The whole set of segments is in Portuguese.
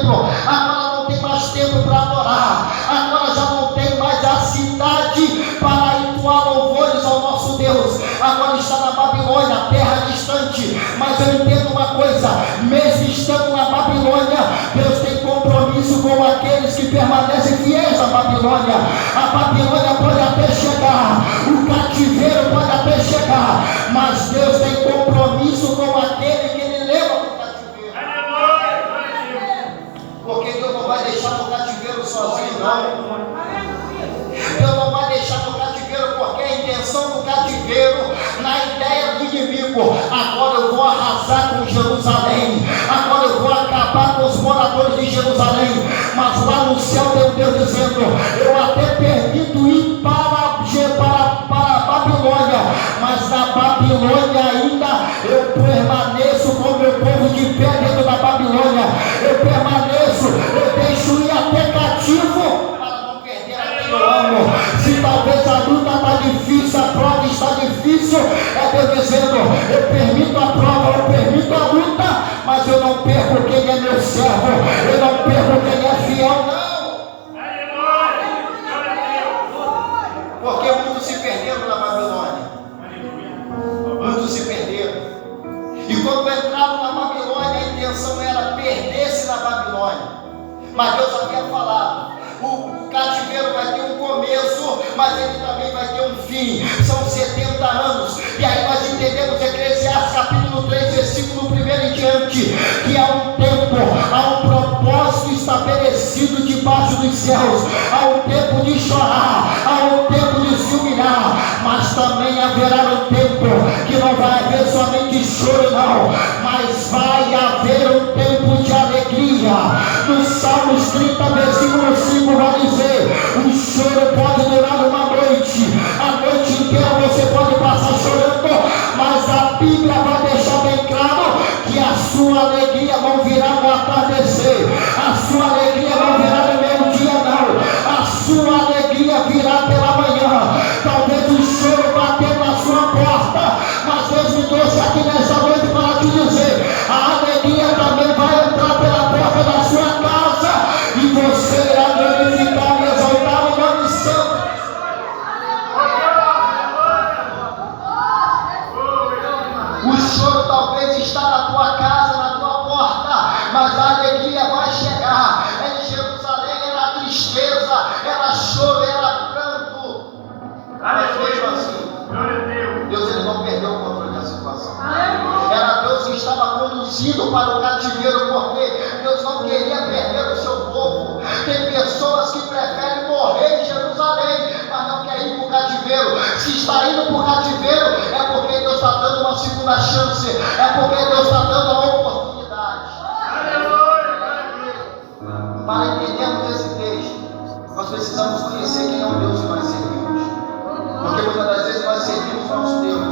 templo, agora não tem mais templo para adorar, agora já não tem mais a cidade para entoar louvores ao nosso Deus, agora está na Babilônia, terra distante. Mas eu entendo uma coisa, mesmo estando na Babilônia, Deus tem compromisso com aqueles que permanecem fiéis à Babilônia. A Babilônia pode até chegar, o cativeiro pode até chegar, mas Deus tem compromisso com aquele que Ele leva para o cativeiro. Porque Deus não vai deixar no cativeiro sozinho, não. Deus não vai deixar no cativeiro, porque a intenção do cativeiro, na ideia do inimigo, agora eu vou arrasar com Jerusalém, agora eu vou acabar com os moradores de Jerusalém. Mas lá no céu tem um Deus dizendo: eu até permito ir para Babilônia, mas na Babilônia ainda eu permaneço com o meu povo de pé dentro da Babilônia. Eu permaneço, eu deixo ir até cativo para não perder a quem eu amo. Se talvez a luta está difícil, a prova está difícil, é Deus dizendo: eu permito a prova, eu permito a luta, mas eu não perco quem é meu servo, eu não perco quem é fiel, não. Porque muitos se perderam na Babilônia. Muitos se perderam. E quando entraram na Babilônia, a intenção era perder-se na Babilônia. Mas Deus havia falado: o cativeiro vai ter um começo, mas ele também vai ter um fim. São 70 anos. E aí nós entendemos Eclesiastes capítulo 3, versículo 1 em diante, que há um tempo, há um propósito estabelecido debaixo dos céus. Há um tempo de chorar, há um tempo de se humilhar, mas também haverá um tempo que não vai haver somente choro, não, mas vai haver um tempo de alegria. No Salmos 30, versículo 5 vai dizer: o choro pode durar uma noite, a noite inteira você pode passar chorando, mas a Bíblia vai deixar bem claro que a sua alegria não virá no atardecer, a sua alegria não virá no meio-dia, não, a sua alegria virá pela manhã. Talvez o choro bateu na sua porta, mas Deus me trouxe aqui nessa noite para te dizer: a alegria também vai entrar pela porta da sua casa, e você irá glorificar e exaltar o nome santo. O choro talvez está na tua casa, na tua porta, mas a alegria vai chegar. Em Jerusalém era tristeza, era choro, era pranto. Mas mesmo assim, Deus ele não perdeu o controle da situação. Era Deus que estava conduzindo para o cativeiro, porque Deus não queria perder o seu povo. Tem pessoas que preferem morrer em Jerusalém, mas não querem ir para o cativeiro. Se está indo para o cativeiro, é porque Deus está dando uma segunda chance, é porque Deus está dando a oportunidade. Para entendermos esse texto, nós precisamos conhecer quem é o Deus que nós servimos. Porque muitas das vezes nós servimos nosso Deus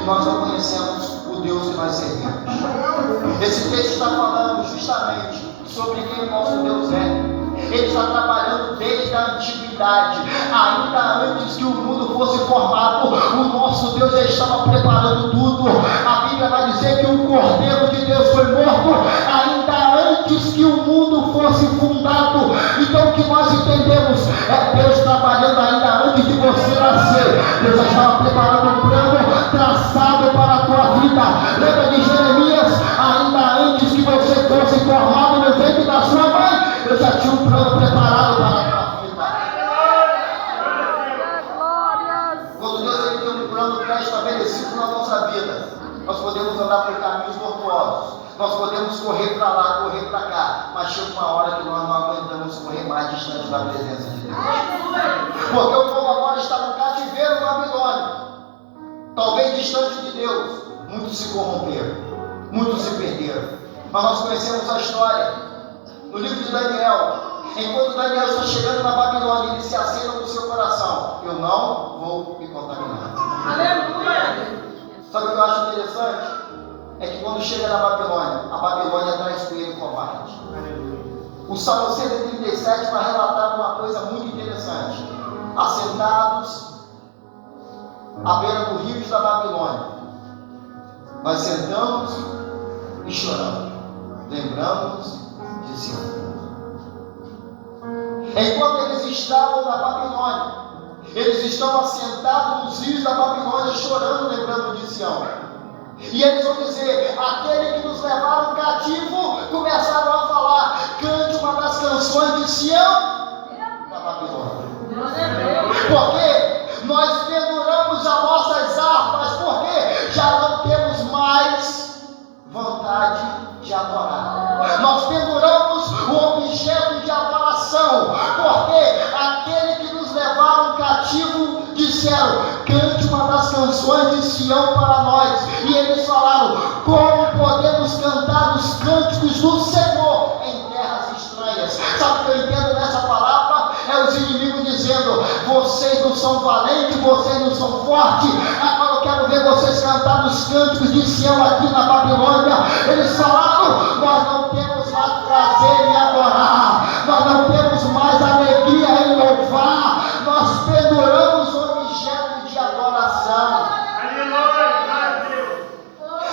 e nós não conhecemos o Deus que nós servimos. Esse texto está falando justamente sobre quem o nosso Deus é. Ele está trabalhando desde a antiguidade, ainda antes que o mundo fosse formado. O nosso Deus já estava preparando tudo. A Bíblia vai dizer que o Cordeiro de Deus foi morto ainda antes que o mundo fosse fundado. Então o que nós entendemos é Deus trabalhando ainda antes de você nascer. Deus já estava preparando um plano traçado para a tua vida. Lembra de Jeremias? Ainda antes que você fosse formado no ventre da sua mãe, eu já tinha um plano preparado para a tua vida. Quando Deus ele tem um plano pré-estabelecido na nossa vida, nós podemos andar por caminhos tortuosos, nós podemos correr para lá, correr para cá, mas chega uma hora que nós não aguentamos correr mais distante da presença de Deus. Porque o povo agora está no cativeiro babilônico, talvez distante de Deus. Muitos se corromperam, muitos se perderam. Mas nós conhecemos a história. No livro de Daniel, enquanto Daniel está chegando na Babilônia, ele se acena no seu coração: eu não vou me contaminar. Aleluia! Sabe o que eu acho interessante? É que quando chega na Babilônia, a Babilônia traz com ele covarde. O Salmo 137 vai relatar uma coisa muito interessante. Assentados à beira do rio da Babilônia, nós sentamos e choramos. Lembramos de Sião. Enquanto eles estavam na Babilônia, eles estão assentados nos rios da Babilônia, chorando, lembrando de Sião. E eles vão dizer: aquele que nos levaram cativo, começaram a falar: cante uma das canções de Sião da Babilônia. Porque nós penduramos as nossas harpas, porque já não temos mais vontade de adorar. Nós penduramos o objeto de adoração, porque aquele que nos levaram cativo disseram: cante uma das canções de Sião para nós. E eles falaram: como podemos cantar os cânticos do Senhor em terras estranhas? Sabe o que eu entendo nessa palavra? É os inimigos dizendo: vocês não são valentes, vocês não são fortes, agora eu quero ver vocês cantar os cânticos de Sião aqui na Babilônia. Eles falaram: nós não temos mais prazer em adorar, nós não temos mais alegria em louvar, nós penduramos o objeto de adoração.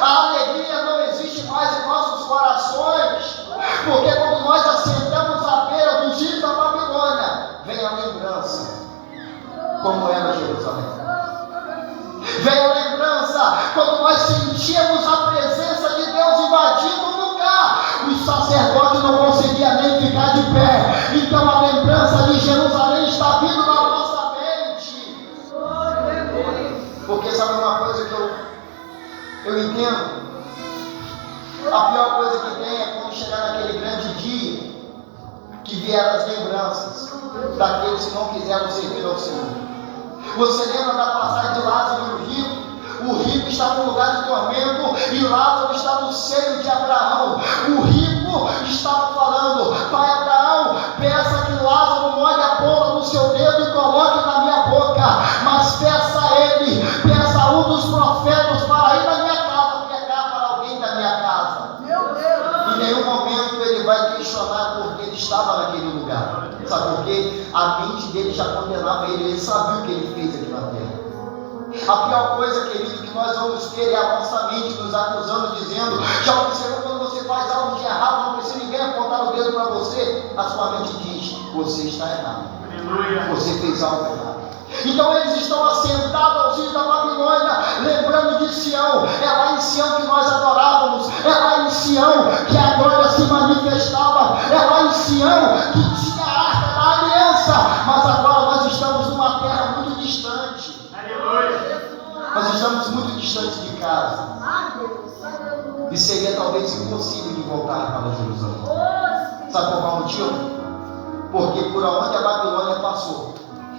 A alegria não existe mais em nossos corações, porque quando nós assentamos à beira dos rios da Babilônia, vem a lembrança como era Jerusalém. Vem a lembrança quando nós sentíamos a presença de Deus invadindo o lugar. Os sacerdotes não conseguiam nem ficar de pé. Então a lembrança de Jerusalém está vindo na nossa mente. Porque sabe uma coisa que eu entendo? A pior coisa que tem é quando chegar naquele grande dia que vieram as lembranças daqueles que não quiseram servir ao Senhor. Você lembra da passagem de Lázaro e o rico? O rico está no lugar de tormento e Lázaro está no seio de Abraão. O rico estava falando: pai Abraão, peça que Lázaro molhe a ponta do seu dedo e coloque na minha boca, mas peça a ele, peça a um dos profetas para ir na minha casa, pregar para alguém da minha casa. Meu Deus! Em nenhum momento ele vai questionar porque ele estava naquele lugar. Sabe por quê? A mente dele já condenava ele sabia o que ele fez aqui na terra. A pior coisa, querido, que nós vamos ter é a nossa mente nos acusando, dizendo: já observou quando você faz algo de errado, não precisa ninguém apontar o dedo para você, a sua mente diz: você está errado, você fez algo errado. Então eles estão assentados aos rios da Babilônia, lembrando de Sião. É lá em Sião que nós adorávamos, é lá em Sião que a glória se manifestava, é lá em Sião que tinha a arca da aliança. Mas agora nós estamos numa terra muito distante. Nós estamos muito distantes de casa. E seria talvez impossível de voltar para Jerusalém. Sabe por qual motivo? Porque por onde a Babilônia passou,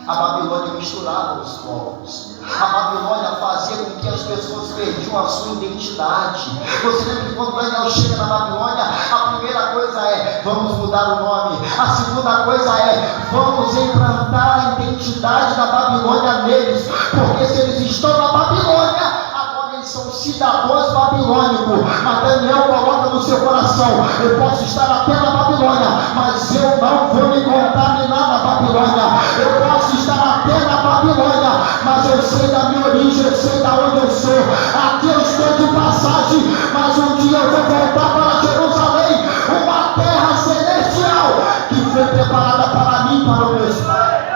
a Babilônia misturava os povos. A Babilônia fazia com que as pessoas perdiam a sua identidade. Você lembra que quando Daniel chega na Babilônia, a primeira coisa é: vamos mudar o nome. A segunda coisa é: vamos implantar a identidade da Babilônia neles. Porque se eles estão na Babilônia, agora eles são cidadãos babilônicos. Mas Daniel coloca no seu coração: eu posso estar até na Babilônia, mas eu não vou me contaminar na Babilônia. Eu posso estar até na Babilônia, mas eu sei da minha origem, eu sei da onde eu sou. Aqui eu estou de passagem, mas um dia eu vou voltar para Jerusalém, uma terra celestial que foi preparada para mim, para os meus pais.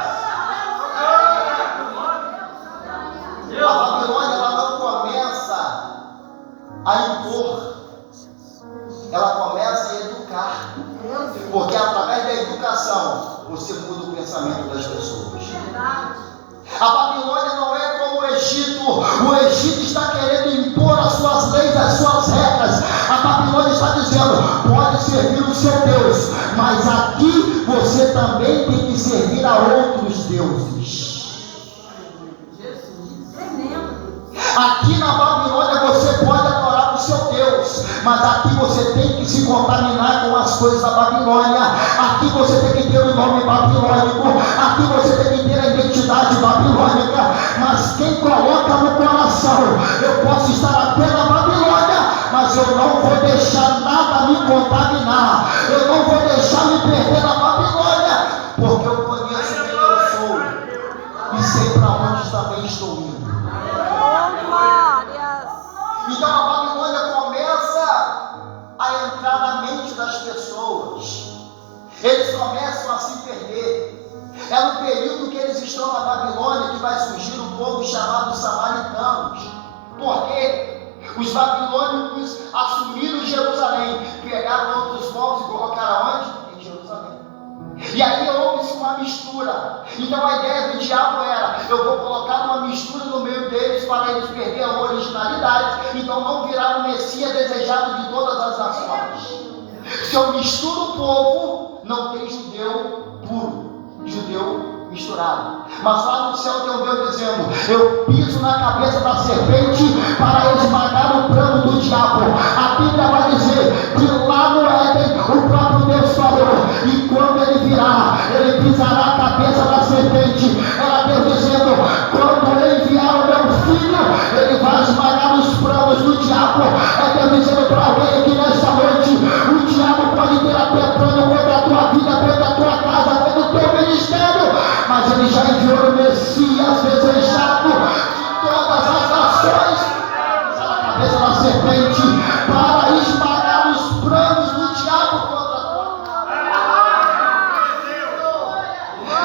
A Babilônia, ela não começa a impor, ela começa a educar, porque através da educação você muda o pensamento das pessoas. A Babilônia não é como o Egito. O Egito está querendo impor as suas leis, as suas regras. A Babilônia está dizendo: pode servir o seu Deus, mas aqui você também tem que servir a outros deuses. Aqui na Babilônia você pode adorar o seu Deus, mas aqui você tem que se contaminar com as coisas da Babilônia. Aqui você tem que ter o nome babilônico, aqui você tem que ter a identidade babilônica. Mas quem coloca no coração: eu posso estar até na Babilônia, mas eu não vou deixar nada me contaminar, eu não vou deixar me perder na Babilônia, porque eu conheço quem eu sou e sei para onde também estou indo. Então a Babilônia começa a entrar na mente das pessoas. Eles começam a se perder. É no período que eles estão na Babilônia que vai surgir um povo chamado samaritanos. Por quê? Os babilônicos assumiram Jerusalém, pegaram outros povos e colocaram onde? Em Jerusalém. E aí houve-se uma mistura. Então a ideia do diabo era: eu vou colocar uma mistura no meio deles para eles perderem a originalidade, então não virar o Messias desejado de todas as nações. Se eu misturo o povo, não tem judeu puro, judeu misturado. Mas lá no céu tem um Deus dizendo: eu piso na cabeça da serpente para esmagar o plano do diabo. A Bíblia vai dizer que lá no Éden o próprio Deus falou, e quando ele virá, ele pisará a cabeça da serpente. Era Deus dizendo: quando eu enviar o meu filho, ele vai esmagar os planos do diabo. É Deus dizendo para alguém aqui nessa noite: o diabo pode ter até plano contra a tua vida, contra a tua casa, contra o teu ministério, mas ele já enviou o Messias desejado de todas as nações, pisar a cabeça da serpente para esmagar os planos do diabo contra a tua casa.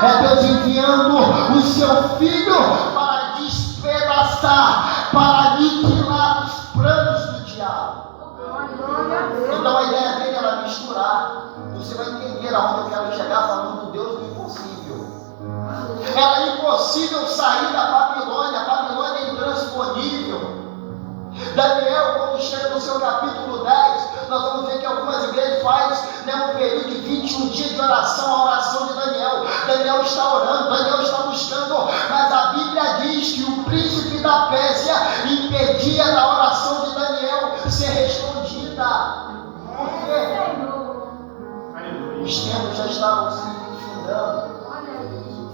É Deus enviando o seu filho para despedaçar, para aniquilar os planos do diabo. Então a ideia dele era misturar. Você vai entender aonde eu quero chegar falando do Deus do impossível. Era impossível sair da Babilônia. A Babilônia é intransponível. Daniel, quando chega no seu capítulo 10, nós vamos ver que algumas igrejas fazem um período de 21 dias de oração, a oração de Daniel. Daniel está orando, Daniel está buscando, mas a Bíblia diz que o príncipe da Pérsia impedia da oração de Daniel ser respondida. Por quê? Os tempos já estavam se findando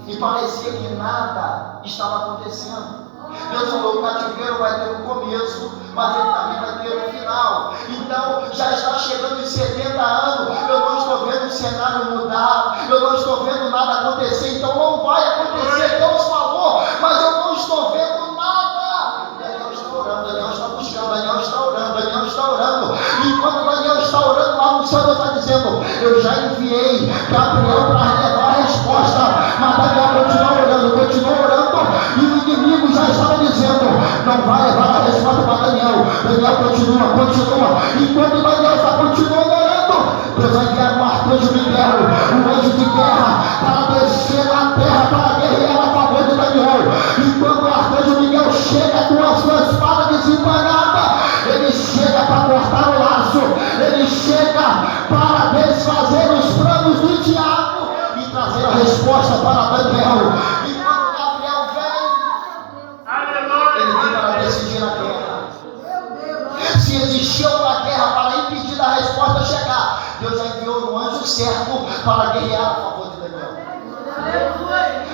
e parecia que nada estava acontecendo. Deus falou: o cativeiro vai ter um começo, mas ele também vai ter um final. Então já está chegando os 70 anos, eu não estou vendo o cenário mudar, eu não estou vendo nada acontecer, então não vai acontecer. Deus falou, mas eu não estou vendo nada. Daniel está orando, Daniel está buscando, Daniel está orando, Daniel está orando. E enquanto Daniel está orando, lá no céu Deus está dizendo: eu já enviei Gabriel para levar a resposta, mas Daniel continua orando, e o inimigo já estava dizendo: não vai levar a resposta para Daniel. Daniel continua. Enquanto Daniel está continuando orando, Deus vai enviar um arcanjo Miguel, um anjo de guerra, para descer na terra para guerrear a favor de Daniel. Enquanto o arcanjo Miguel chega com a sua espada desembanhada, ele chega para cortar o laço, ele chega para desfazer os planos do diabo e trazer a resposta para Daniel. Enquanto Gabriel vem, ele vem para decidir a guerra. Se existiu uma guerra para impedir a resposta chegar, Deus já enviou o anjo certo para guerrear a favor de Daniel.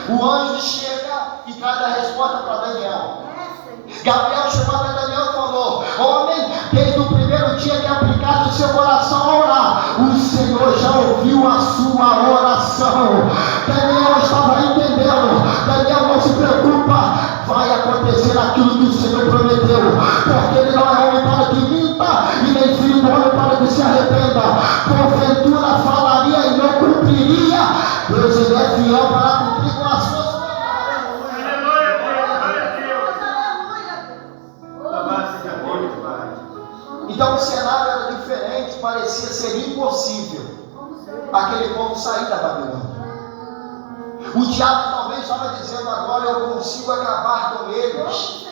O anjo chega e traz a resposta para Daniel. Gabriel chegou até Daniel e falou: homem, desde o primeiro dia que aplicaste o seu coração a orar, o Senhor já ouviu a sua oração. Daniel estava entendendo. Daniel, não se preocupa, vai acontecer aquilo que o Senhor prometeu, porque ele não é homem para que minta, e nem filho do homem para que se arrependa. Porventura falaria e não cumpriria. Deus, ele é fiel para cumprir com as suas palavras. Então o cenário era diferente, parecia ser impossível aquele povo sair da Babilônia. O diabo talvez estava dizendo: agora eu consigo acabar com eles.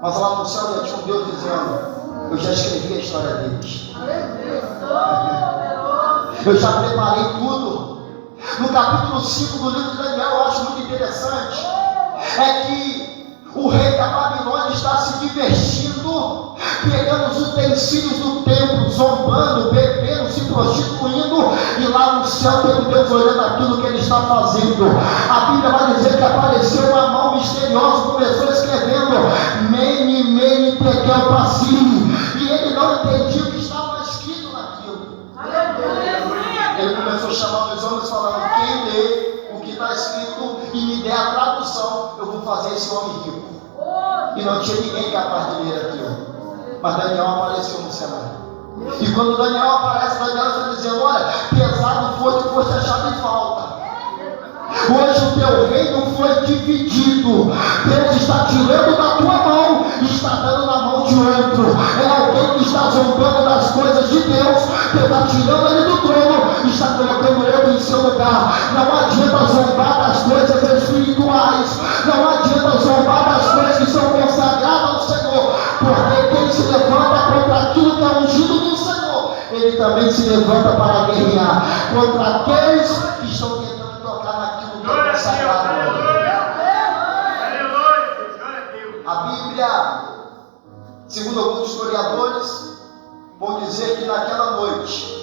Mas lá no céu já tinha um Deus dizendo: eu já escrevi a história deles. Eu já preparei tudo. No capítulo 5 do livro de Daniel, eu acho muito interessante, é que o rei da Babilônia está se divertindo, pegando os utensílios do templo, zombando, bebendo, se prostituindo, e lá no céu tem um Deus olhando aquilo que ele está fazendo. A Bíblia vai dizer que apareceu uma mão misteriosa, começou escrevendo Mene, Mene, Tekel, Parsim, e ele não entendia o que estava escrito naquilo. Ele começou chamando os homens, falando: quem lê o que está escrito e me der a tradução, eu vou fazer esse homem rico. E não tinha ninguém capaz de ler aquilo. Mas Daniel apareceu no cenário. E quando Daniel aparece, Daniel está dizendo: olha, Hoje o teu reino foi dividido. Deus está tirando da tua mão e está dando na mão de outro. É alguém que está zombando das coisas de Deus. Deus está tirando ele do trono e está colocando outro em seu lugar. Não adianta zombar das coisas espirituais. Não adianta zombar das coisas que são consagradas ao Senhor. Porque quem se levanta contra aquilo que é ungido do Senhor, ele também se levanta para guerrear contra aqueles que estão tentando tocar naquilo que é consagrado. A Bíblia, segundo alguns historiadores, vão dizer que naquela noite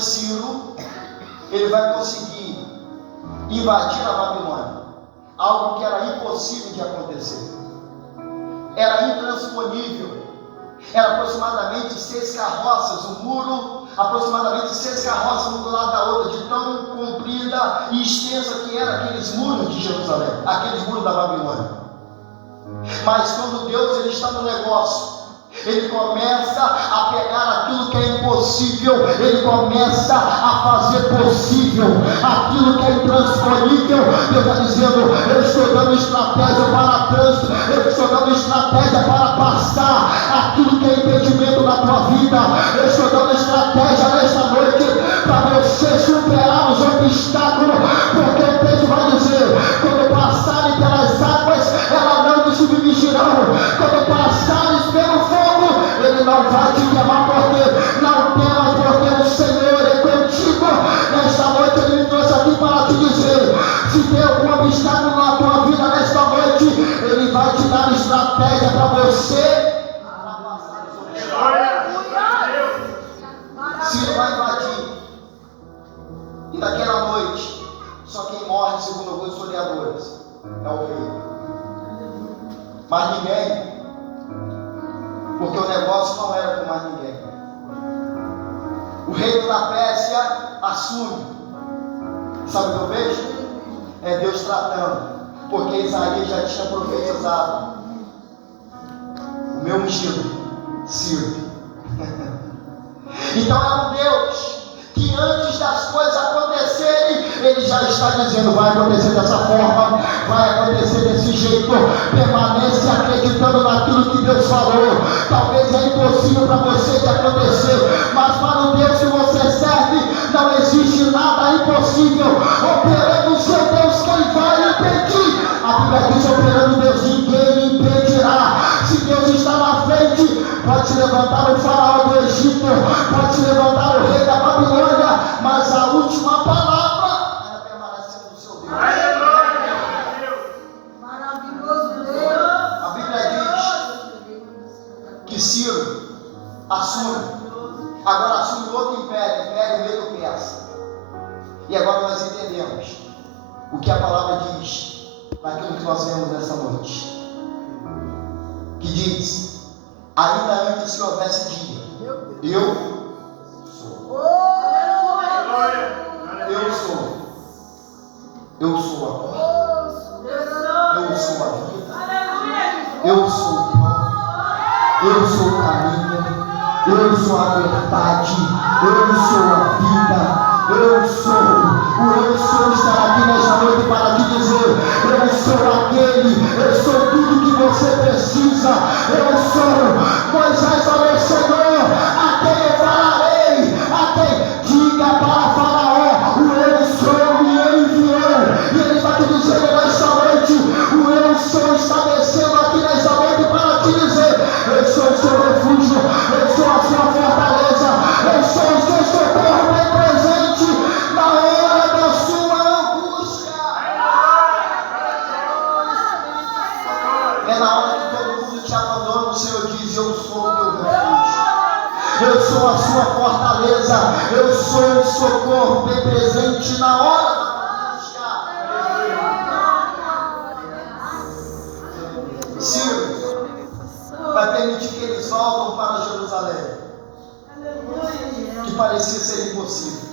Ciro, ele vai conseguir invadir a Babilônia, algo que era impossível de acontecer, era intransponível. Era aproximadamente 6 carroças, um muro, aproximadamente 6 carroças um do lado da outra, de tão comprida e extensa que eram aqueles muros de Jerusalém, aqueles muros da Babilônia. Mas quando Deus ele está no negócio, ele começa a pegar aquilo que é impossível, ele começa a fazer possível aquilo que é intransponível. Deus está dizendo: eu estou dando estratégia para trânsito, eu estou dando estratégia para passar aquilo que é impedimento na tua vida. Eu estou dando estratégia nesta noite para você superar os obstáculos, porque o texto vai dizer: quando passarem pelas águas, elas não te submergirão. Quando passares pelo fogo, ele não vai te queimar, porque não temas, porque o Senhor é contigo. Nesta noite ele me trouxe aqui para te dizer: se tem algum obstáculo na tua vida nesta noite, ele vai te dar estratégia para você passar os obstáculos. Ciro vai invadir, e naquela noite só quem morre, segundo alguns historiadores, é o rei. Mas ninguém, porque o negócio não era com mais ninguém. O reino da Pérsia assume. Sabe o que eu vejo? É Deus tratando, porque Isaías já tinha profetizado: o meu ungido, Ciro. Então é um Deus que antes das coisas acontecerem, ele já está dizendo: vai acontecer dessa forma, vai acontecer desse jeito. Permanece acreditando naquilo que Deus falou. Talvez é impossível para você de acontecer, mas para o Deus que você serve, não existe nada impossível. Operando o seu Deus, quem vai impedir? A Bíblia diz: operando Deus, ninguém impedirá. Se Deus está na frente, pode se levantar o faraó do Egito, pode se levantar o rei da Babilônia, mas a última palavra ela permanece no seu Deus. Maravilhoso Deus. A Bíblia diz que Ciro assume, agora assume outro império, o Império Medo-Persa. E agora nós entendemos o que a palavra diz naquilo que nós vemos nessa noite, que diz: ainda antes que houvesse dia, eu sou. Eu sou. Eu sou a porta. Eu sou a vida. Eu sou o pão. Eu sou o caminho. Eu sou a verdade. Eu sou a vida. Eu sou estar aqui nesta noite para te dizer: eu sou aquele, eu sou tudo que você precisa. Eu sou. Moisés falou: Senhor, a quem eu falarei? A quem? Diga para Faraó: o eu sou me enviou. E ele está te dizendo nesta noite: o eu sou está descendo aqui nesta noite para te dizer: eu sou o seu refúgio, eu sou a sua fortaleza, eu sou o seu socorro bem presente na hora da sua angústia. É na hora que todo mundo te abandona, o Senhor diz: eu sou o teu refúgio, eu sou a sua fortaleza, eu sou o socorro bem presente na hora da angústia. Ciro vai permitir que eles voltem para Jerusalém, que parecia ser impossível.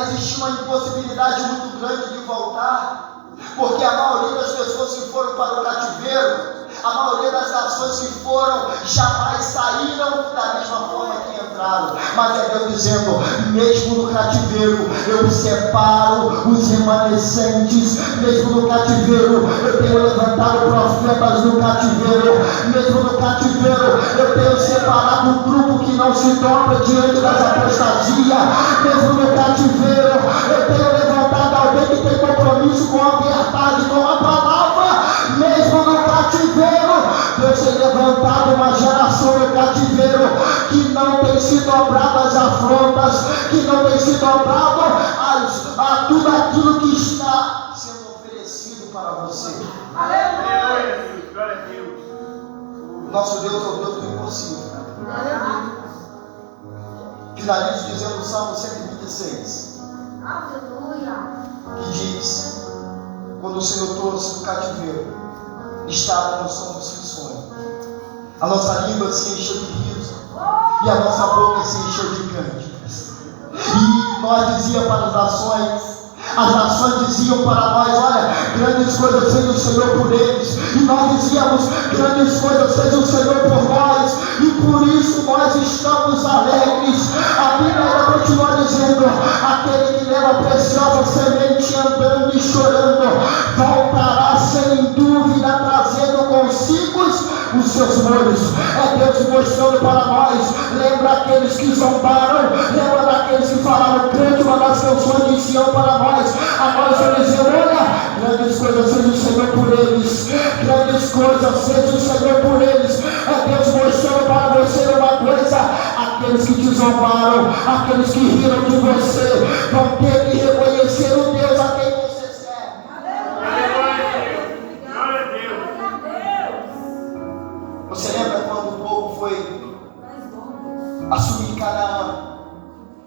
Existia uma impossibilidade muito grande de voltar, porque a maioria das pessoas que foram para o cativeiro, a maioria das nações que foram, jamais saíram da mesma forma que entraram. entraram, mas é Deus dizendo, mesmo no cativeiro, eu separo os remanescentes, mesmo no cativeiro, eu tenho levantado profetas no cativeiro, mesmo no cativeiro, eu tenho separado um grupo que não se dobra diante das apostasias, mesmo no cativeiro, eu tenho levantado alguém que tem compromisso com a verdade, com a palavra, mesmo no cativeiro, Deus tem levantado uma geração no cativeiro que não tem se dobrado às afrontas, que não tem se dobrado a tudo aquilo que está sendo oferecido para você. Aleluia, Deus, glória a Deus. Nosso Deus é o Deus do impossível. Finalizo dizendo o Salmo 126, que diz: quando o Senhor trouxe do cativeiro, estávamos como os que sonham. A nossa língua se encheu de riso e a nossa boca se encheu de cânticos. E nós dizíamos para as nações diziam para nós: olha, grandes coisas fez o Senhor por eles. E nós dizíamos: grandes coisas fez o Senhor por nós, e por isso nós estamos alegres. A Bíblia ainda continua dizendo: aquele que leva a preciosa semente andando e chorando, voltará sem dúvida, trazendo consigo os seus molhos. É Deus mostrando para nós. Lembra aqueles que zombaram, lembra daqueles que falaram: cante uma das canções de Sião para nós. Agora você dizendo: olha, grandes coisas fez o Senhor por eles, grandes coisas fez o Senhor por eles. É Deus mostrando para você uma coisa: aqueles que te zombaram, aqueles que riram de você, vão ter que reconhecer o Deus a quem você serve. Glória a Deus. Você lembra quando o povo foi assumir Canaã?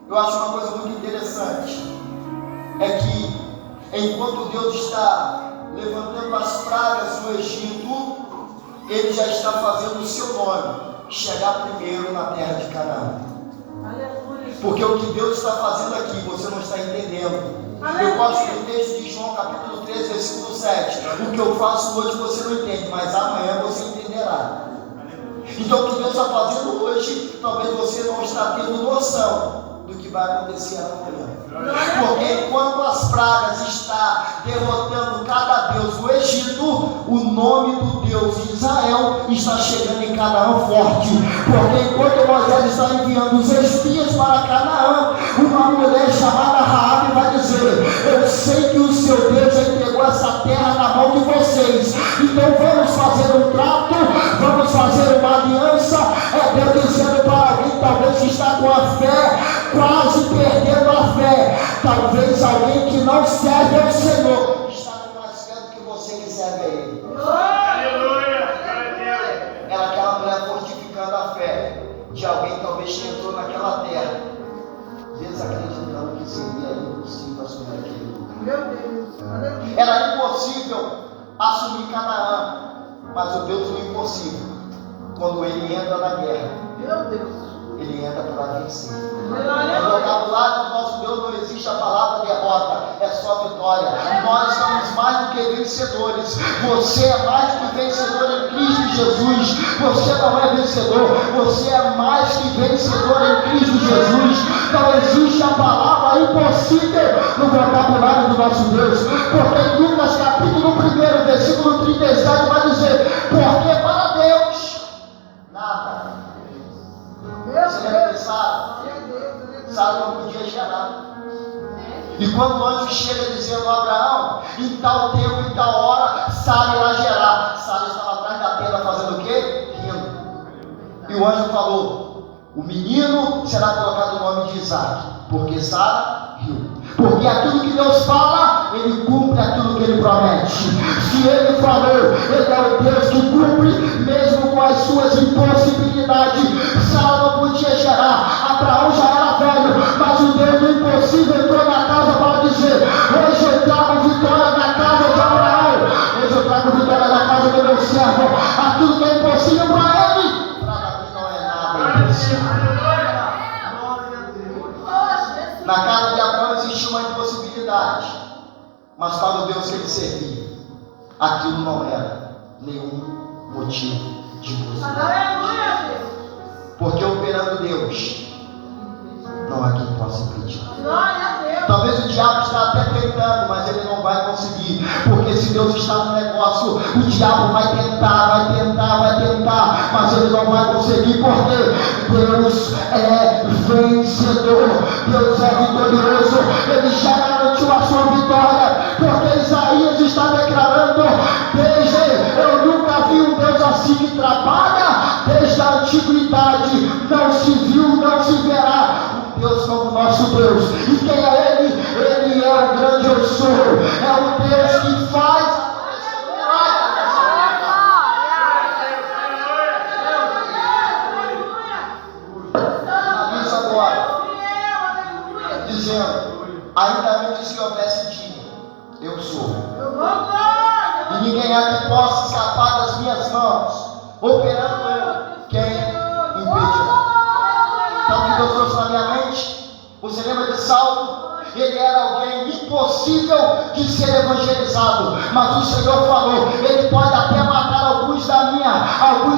Eu acho uma coisa muito interessante, é que enquanto Deus está levantando as pragas no Egito, Ele já está fazendo o seu nome chegar primeiro na terra de Canaã. Porque o que Deus está fazendo aqui, você não está entendendo. Eu gosto do texto de João capítulo 13, versículo 7. O que eu faço hoje você não entende, mas amanhã você entenderá. Então o que Deus está fazendo hoje, talvez você não está tendo noção do que vai acontecer amanhã. Porque enquanto as pragas estão derrotando cada deus do Egito, o nome do Deus de Israel está chegando em Canaã forte. Porque enquanto Moisés está enviando os espias para Canaã, uma mulher chamada Raabe vai dizer: eu sei que o seu Deus já entregou essa terra na mão de vocês, então vamos fazer um trato, vamos fazer uma aliança. É Deus dizendo para alguém, talvez que está com a fé, quase perdendo a fé. Talvez alguém que não serve ao Senhor está com mais fé do que você que serve a Ele. Aleluia. Era aquela mulher fortificando a fé de alguém talvez que entrou naquela terra, desacreditando que seria impossível assumir aquele lugar. Era impossível assumir Canaã, mas o Deus do impossível, quando Ele entra na guerra, Ele entra para vencer. No vocabulário do nosso Deus não existe a palavra derrota, é só vitória. Nós somos mais do que vencedores. Você é mais do que vencedor em Cristo Jesus. Você não é vencedor, você é mais que vencedor em Cristo Jesus. Não existe a palavra impossível no vocabulário do nosso Deus. Porque em Lucas capítulo 1, versículo 37 vai dizer: porque para Deus nada. Você lembra de Sara? Sara não podia gerar. E quando o anjo chega dizendo: Abraão, em tal tempo, em tal hora, Sara irá gerar. Sara estava atrás da tenda fazendo o quê? Rindo. E o anjo falou: o menino será colocado o nome de Isaac, porque Sara riu. Porque aquilo que Deus fala, Ele cumpre aquilo que Ele promete. Se Ele falou, Ele é o Deus que cumpre, mesmo com as suas impossibilidades. Sara não podia gerar, Abraão já era velho, mas o Deus do impossível entrou na casa para dizer: hoje eu trago vitória na casa de Abraão, hoje eu trago vitória na casa do meu servo. Aquilo que é impossível para ele, para mim não é nada impossível. Na casa de Abraão existia uma impossibilidade, mas para o Deus que ele servia, aquilo não era nenhum motivo de impossibilidade. Porque operando Deus, não há quem possa impedir. Glória a Deus. Talvez o diabo está até tentando, mas ele não vai conseguir, porque se Deus está no negócio, o diabo vai tentar, mas ele não vai conseguir, porque Deus é vencedor, Deus é vitorioso, ele já garantiu a sua vitória, porque Isaías está declarando: desde eu nunca vi um Deus assim que trabalha, desde a antiguidade não se viu, não se verá Deus como nosso Deus. E quem é Ele? Ele é o grande eu sou, é o Deus que faz avisa agora, dizendo: ainda antes que houvesse dia, eu sou, e ninguém há que possa escapar das minhas mãos. Operando eu, quem impedirá? Sabe o que Deus trouxe na minha mente? Você lembra de Saulo? Ele era alguém impossível de ser evangelizado, mas o Senhor falou: ele pode até matar alguns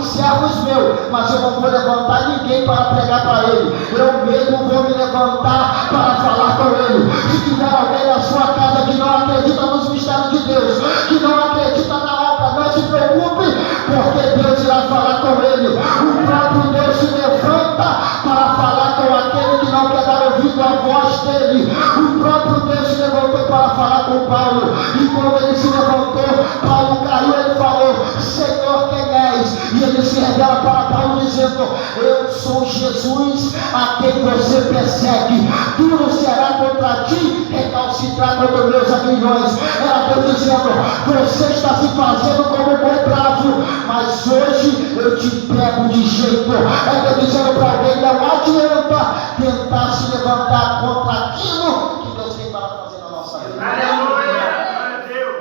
servos meus, mas eu não vou levantar ninguém para pregar para ele, eu mesmo vou me levantar para falar com ele. Se tiver alguém na sua casa que não acredita nos mistérios de Deus, que não acredita na obra, não se preocupe, porque Deus irá falar com ele. O próprio Deus se levanta para falar com aquele que não quer dar ouvido à voz dele. O próprio Deus se levantou para falar com Paulo, e quando ele se levantou, Paulo caiu, ele falou: Senhor, quem és? E ele se revela para Paulo dizendo: eu sou Jesus a quem você persegue, duro será contra ti recalcitrar contra meus aguilhões. Era Deus dizendo: você está se fazendo como um bom bravo, mas hoje eu te pego de jeito. É Deus dizendo para alguém: não adianta tentar se levantar contra aquilo que Deus tem para fazer na nossa vida. Aleluia! Deus!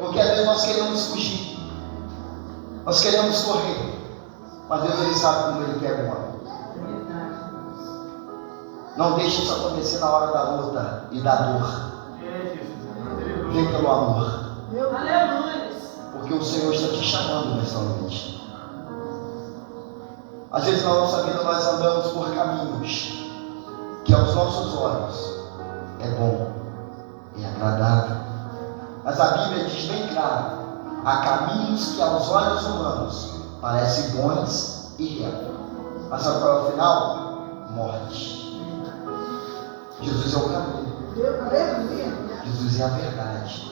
Porque às vezes nós queremos fugir, nós queremos correr, mas Deus, ele sabe como ele quer o homem. Não deixe isso acontecer na hora da luta e da dor. Vem pelo amor, porque o Senhor está te chamando nesta noite. Às vezes na nossa vida nós andamos por caminhos que aos nossos olhos é bom, é agradável, mas a Bíblia diz bem claro: há caminhos que aos olhos humanos parecem bons e retos, mas sabe qual é o final? Morte. Jesus é o caminho, Jesus é a verdade,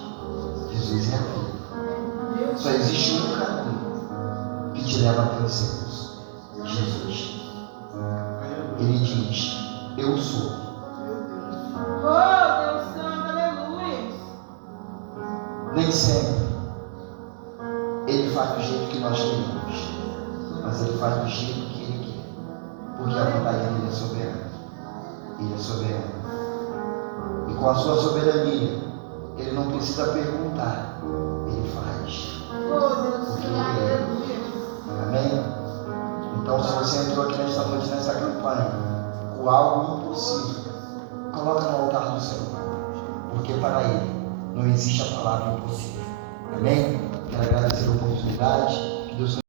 Jesus é a vida. Só existe um caminho que te leva até os céus: Jesus. Ele diz: eu sou. Nem sempre ele faz do jeito que nós queremos, mas ele faz do jeito que ele quer, porque a vontade dele é soberana. Ele é soberano, e com a sua soberania ele não precisa perguntar, ele faz, porque ele é. Amém? Então, se você entrou aqui nesta noite, nessa campanha, com algo impossível, coloca no altar do Senhor, porque para ele não existe a palavra impossível. Amém? Quero agradecer a oportunidade que Deus